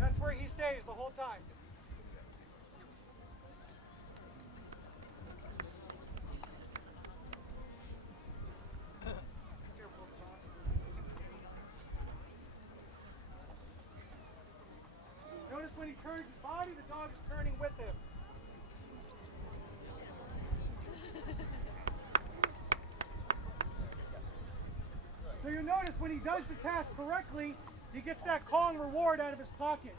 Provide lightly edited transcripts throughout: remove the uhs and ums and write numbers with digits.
That's where he stays the whole time. Notice when he turns his body, the dog is turning with him. So you'll notice when he does the task correctly, he gets that Kong reward out of his pocket.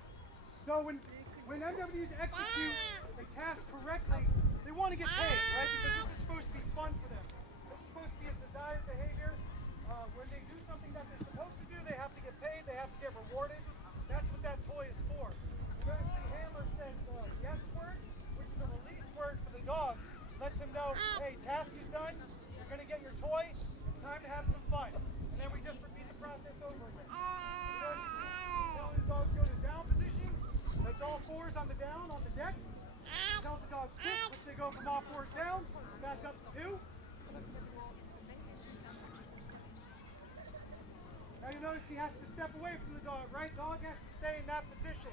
So when MWs execute a task correctly, they want to get paid, right? Because this is supposed to be fun for them. This is supposed to be a desired behavior. When they do something that they're supposed to do, they have to get paid, they have to get rewarded. That's what that toy is for. Notice the handler says the yes word, which is a release word for the dog. Lets him know, hey, task is done, you're going to get your toy, it's time to have some fun. And then we just repeat the process over again. Tell the dogs go to down position, that's all fours on the down, on the deck. Tell the dogs sit, which they go from all fours down, back up to two. Now you notice he has to step away from the dog, right? Dog has to stay in that position.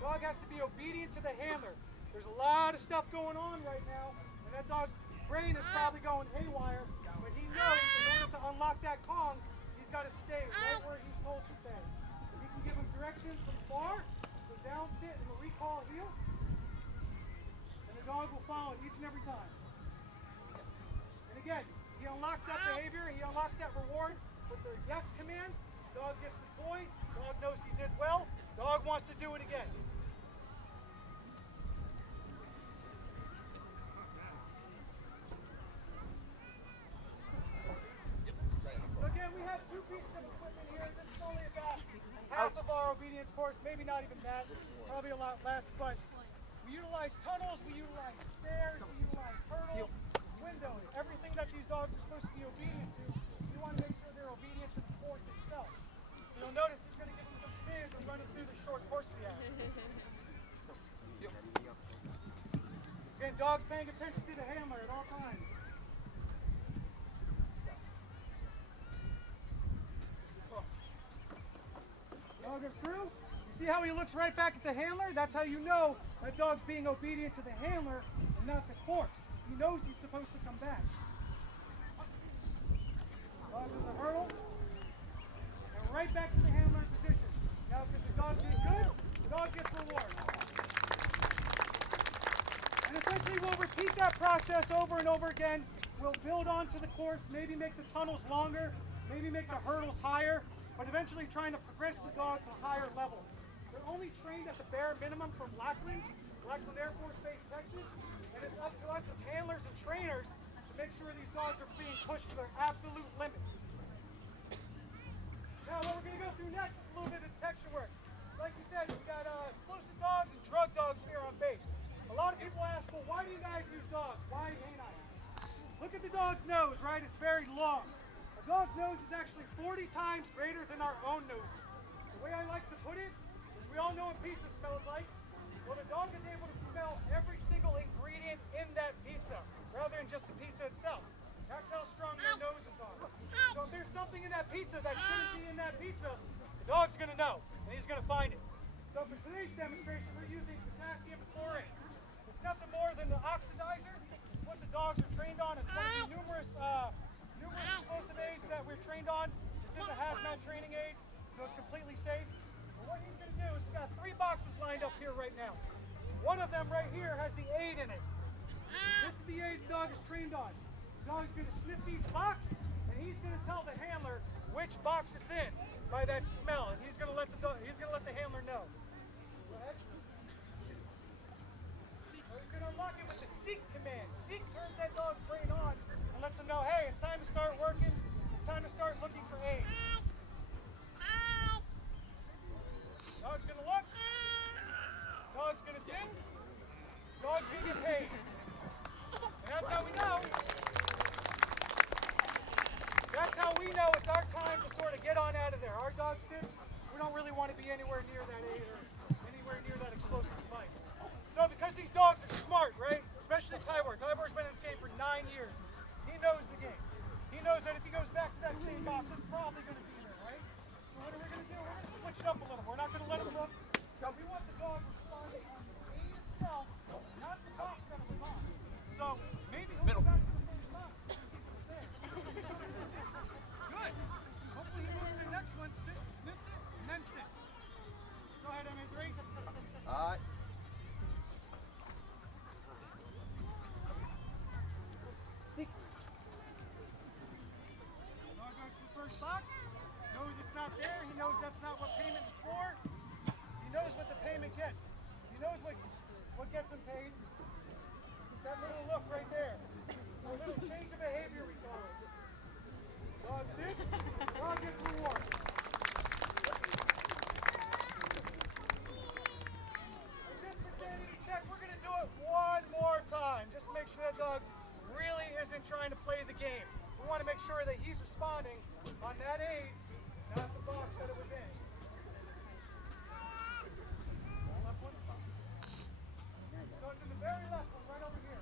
Dog has to be obedient to the handler. There's a lot of stuff going on right now, and that dog's brain is probably going haywire, but he knows in order to unlock that Kong, he's got to stay right where he's told to stay. If he can give him directions from far, the down sit and the recall heel, and the dog will follow it each and every time. And again, he unlocks that behavior, he unlocks that reward with the yes command. Dog gets the toy, dog knows he did well, dog wants to do it again. Again, we have two pieces of equipment here. This is only about half of our obedience course, maybe not even that, probably a lot less, but we utilize tunnels, we utilize stairs, we utilize hurdles, windows, everything that these dogs are supposed to be obedient to. We want to make sure they're obedient to the course itself. So you'll notice he's going to give them some spins and run them through the short course we have. Again, dogs paying attention to the handler at all times. Dog goes through. You see how he looks right back at the handler? That's how you know that dog's being obedient to the handler and not the course. He knows he's supposed to come back. Dog does a hurdle. And right back to the handler position. Now, if the dog did good, the dog gets reward. And essentially, we'll repeat that process over and over again. We'll build onto the course, maybe make the tunnels longer, maybe make the hurdles higher, but eventually trying to progress the dog to higher levels. They're only trained at the bare minimum from Lackland Air Force Base, Texas, and it's up to us as handlers and trainers to make sure these dogs are being pushed to their absolute limits. Now, what we're going to go through next is a little bit of detection work. Like you said, we got explosive dogs and drug dogs here on base. A lot of people ask, well, why do you guys use dogs? Why canines? Look at the dog's nose, right? It's very long. A dog's nose is actually 40 times greater than our own nose. The way I like to put it is we all know what pizza smells like. Well, the dog is able to smell every single ingredient in that pizza, rather than just the pizza itself. That's how strong their noses are. So if there's something in that pizza that shouldn't be in that pizza, the dog's going to know, and he's going to find it. So for today's demonstration, we're using potassium chlorate. It's nothing more than the oxidizer. It's what the dogs are trained on. It's one of the numerous explosive aids that we're trained on. This is a hazmat training aid, so it's completely safe. But what he's going to do is we've got 3 boxes lined up here right now. One of them right here has the aid in it. This is the aid the dog is trained on. The dog is going to sniff each box, and he's going to tell the handler which box it's in by that smell, and he's going to let the handler know. Go ahead. So he's going to unlock it with the seek command. Seek turns that dog's brain on and lets him know, hey, it's time to start working. It's time to start looking for aid. Dog's going to look. Dog's going to sing. Dog's going to get paid. And that's how we know. That's how we know it's our time to sort of get on out of there. Our dog sits. We don't really want to be anywhere near that aid or Alright. Dog goes to the first box, knows it's not there, he knows that's not what payment is for. He knows what the payment gets. He knows what gets him paid. That little look right there. A little change of behavior, we call it. Dog sits, dog gets reward. And just for sanity check, we're going to do it one more time. Just to make sure that dog really isn't trying to play the game. We want to make sure that he's responding on that aid, not the box that it was in. So it's in the very left one, right over here.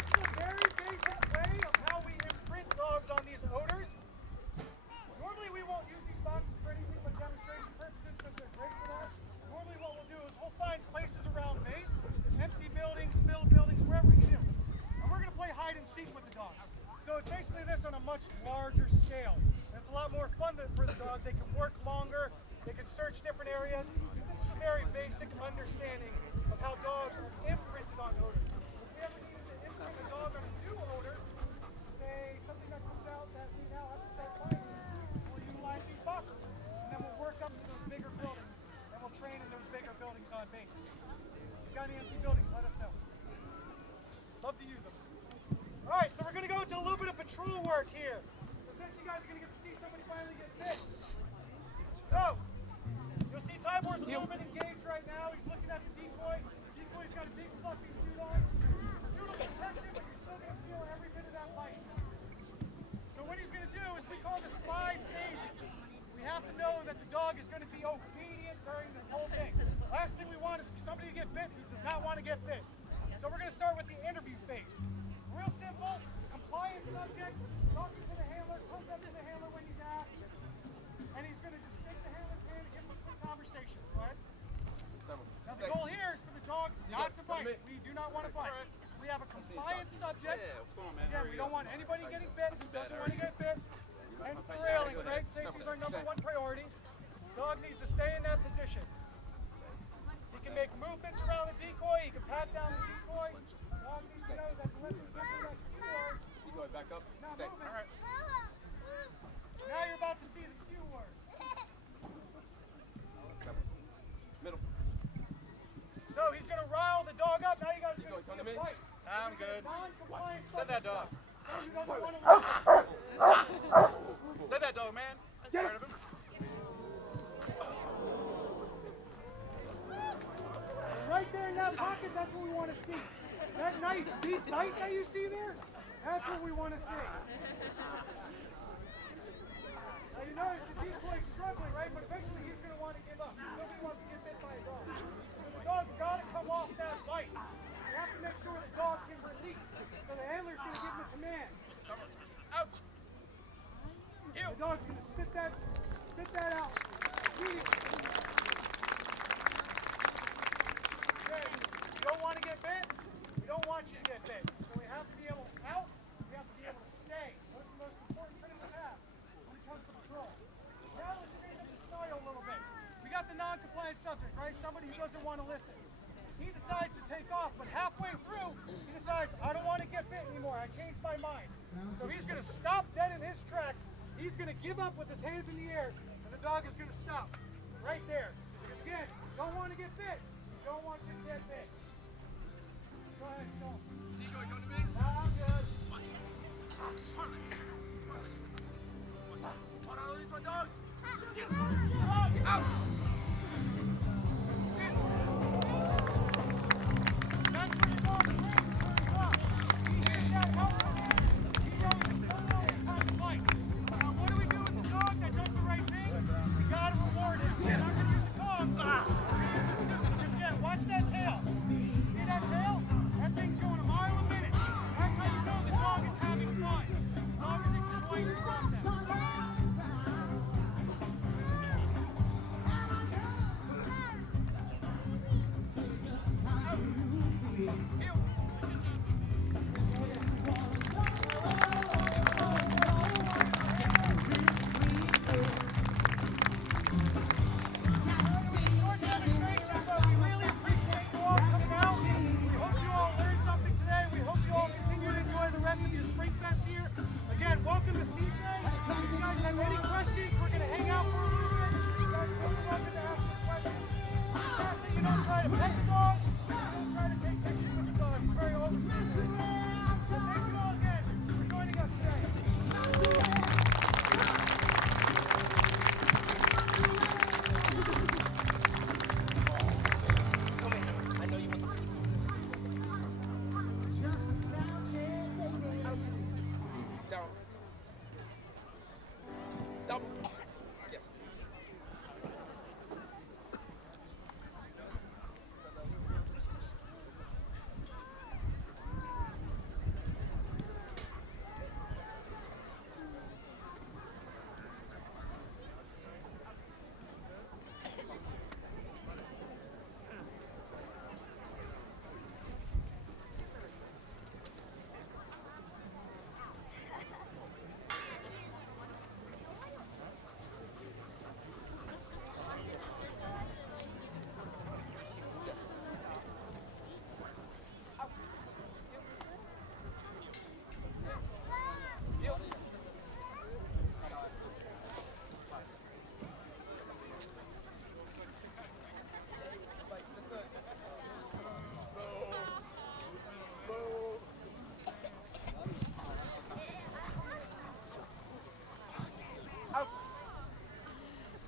It's a very basic way of how we imprint dogs on these odors. Normally we won't use these boxes for anything but demonstration purposes because they're great for that. Normally what we'll do is we'll find places around base, empty buildings, filled buildings, wherever we can do. And we're going to play hide and seek with the dogs. So it's basically this on a much larger scale. It's a lot more fun for the dog. They can work longer. They can search different areas. This is a very basic understanding of how dogs are imprinted on odor. If we ever needed to imprint a dog on a new odor, say something that comes out that we now have to start finding, we'll utilize these boxes. And then we'll work up to those bigger buildings, and we'll train in those bigger buildings on base. If you got any empty buildings, let us know. Love to use them. All right, so we're going to go into a little bit of patrol work here. So since you guys are going to get to see somebody finally get bit. So, you'll see Tybor's a little bit engaged right now. He's looking at the decoy. The decoy's got a big fluffy suit on. The suit will protect him, but you're still going to feel every bit of that bite. So what he's going to do is we call this 5 phases. We have to know that the dog is going to be obedient during this whole thing. Last thing we want is for somebody to get bit who does not want to get bit. So we're going to start with the interview phase. Real simple, compliant subject, talking to the handler, comes up to the handler when he's asked, and he's going to just take the handler's hand and give him a quick conversation. Go ahead. Now the goal here is for the dog not to bite. We do not want to bite. We have a compliant subject. Yeah, what's going on, man? Again, we don't want anybody getting bit who doesn't want to get bit. Hence the railings, right? Safety is our number 1 priority. Dog needs to stay in that position. He can make movements around the decoy. He can pat down the decoy. Dog needs to know that the listen to that cue word. Decoy, back up. Now Stay. moving. All right. Now you're about to see the cue word. Middle. So he's going to rile the dog up. Now you guys are going to Come see to him me. bite. I'm good. Non-compliant Send that dog. Somebody who doesn't want to listen. Send that dog, man. I'm scared of him. Right there in that pocket, that's what we want to see. That nice deep bite that you see there, that's what we want to see. Now you notice the decoy's struggling, right? But eventually he's going to want to give up. Nobody wants to get bit by a dog. So the dog's got to come off that bite. You have to make sure the dog can release. So the handler's going to give him a command. Out. The dog's going to spit that out. Okay, you don't want to get bit. We don't want you to get bit. So we have to be able to out. We have to be able to stay. Those are the most important things we have when it comes to patrol. Now let's change up the scenario a little bit. We got the non-compliant subject, right? Somebody who doesn't want to listen. He decides to take off, but halfway through, he decides, I don't want to get bit anymore. I changed my mind. So he's going to stop dead in his tracks. He's going to give up with his hands in the air, and the dog is going to stop right there. Because again, you don't want to get bit. You don't want you to get bit. Go ahead, go. Decoy, come to me. Nah, I'm good. Hold on, release my dog. Dog, Out. that's where the dog turns off. He hears that help from him. He knows it's time to fight. Now, what do we do with the dog that does the right thing? We gotta reward him. We're not gonna use the dog. try to pet the dog, but you don't try to take care